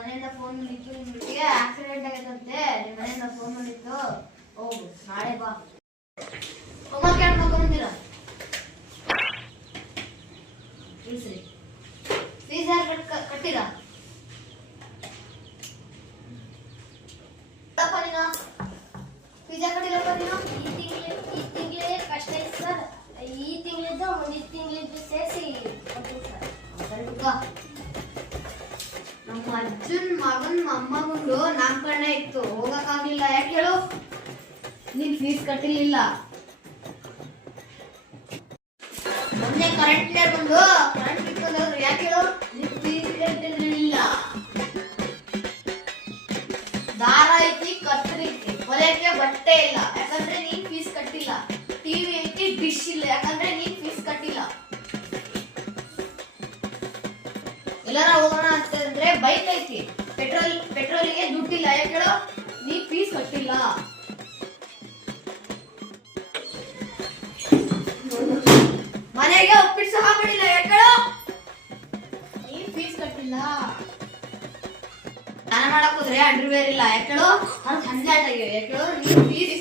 ಮನೆಯಿಂದ ಫೋನ್ ಬಂದಿತ್ತು ನಿಮಗೆ ಆಕ್ಸಿಡೆಂಟ್ ಆಗೈತಂತೆ ನಿಮ್ಮ ಮನೆಯಿಂದ ಫೋನ್ ಬಂದಿತ್ತು ಹೋಗು ನಾಳೆ ಬಾ ಹೋಮ್ವರ್ಕ್ ಯಾರು ಮಾಡ್ಕೊಂಬಂದಿರ ತಿಳಿಸ್ರಿ ಫೀಸ್ ಯಾರು ಕಟ್ಟಿರಾ ನೀನು ಫೀಸ್ ಯಾರು ಕಟ್ಟಿಲ್ಲಪ್ಪ ನೀನು ಈ ತಿಂಗಳೇ ಕಷ್ಟ ಇತ್ತು ಸರ್ ಈ ತಿಂಗಳಿದ್ದು ಮುಂದಿನ ತಿಂಗಳಿದ್ದು ಸೇರಿಸಿ ಕೊಡ್ತೀನಿ ಸರ್ ಸರಿ ನಮ್ಮ ಅಜ್ಜನ್ ಮಗನ್ ಮೊಮ್ಮಗಂದು ನಾಮಕರಣ ಇತ್ತು ಹೋಗಕ್ಕಾಗ್ಲಿಲ್ಲ ಯಾಕೆ ಹೇಳು ನೀನ್ ಫೀಸ್ ಕಟ್ಟಿರ್ಲಿಲ್ಲ ಮೊನ್ನೆ ಕರೆಂಟ್ ಬಂದು ಕರೆಂಟ್ ಇಟ್ಕೊಂಡವ್ರು ಯಾಕೆ ಹೇಳು ನೀನ್ ಫೀಸ್ ಕಟ್ಟಿರ್ಲಿಲ್ಲ ದಾರ ಐತಿ ಕತ್ರಿ ಐತಿ ಹೊಲಕ್ಕೆ ಬಟ್ಟೆ ಇಲ್ಲ ಯಾಕಂದ್ರೆ ನೀನ್ ಫೀಸ್ ಕಟ್ಟಿಲ್ಲ ಟಿವಿ ಐತಿ ಡಿಶ್ ಇಲ್ಲ ಯಾಕಂದ್ರೆ ನೀನ್ ಫೀಸ್ ಕಟ್ಟಿಲ್ಲ ಎಲ್ಲಾರ ಹೋಗೋಣ ಅಂತಂದ್ರೆ ಬೈಕ್ ಐತಿ ಪೆಟ್ರೋಲಿಗೆ ದುಡ್ಡಿಲ್ಲ ಯಾಕೆ ಹೇಳೋ ನೀ ಫೀಸ್ ಕಟ್ಟಿಲ್ಲ ಮನೆಗೆ ಒಪ್ಪಿಟ್ಟು ಸಹ ಮಾಡಿಲ್ಲ ಯಾಕೆ ಹೇಳೋ ನೀ ಫೀಸ್ ಕಟ್ಟಿಲ್ಲ ಸ್ನಾನ ಮಾಡಕ್ ಹೋದ್ರೆ ಅಂಡರ್ವೇರ್ ಇಲ್ಲ ಯಾಕೆ ಹೇಳೋ ಅದು ಹಂಜಾಟ ಯಾಕೆ ಹೇಳೋ ನೀ ಫೀಸ್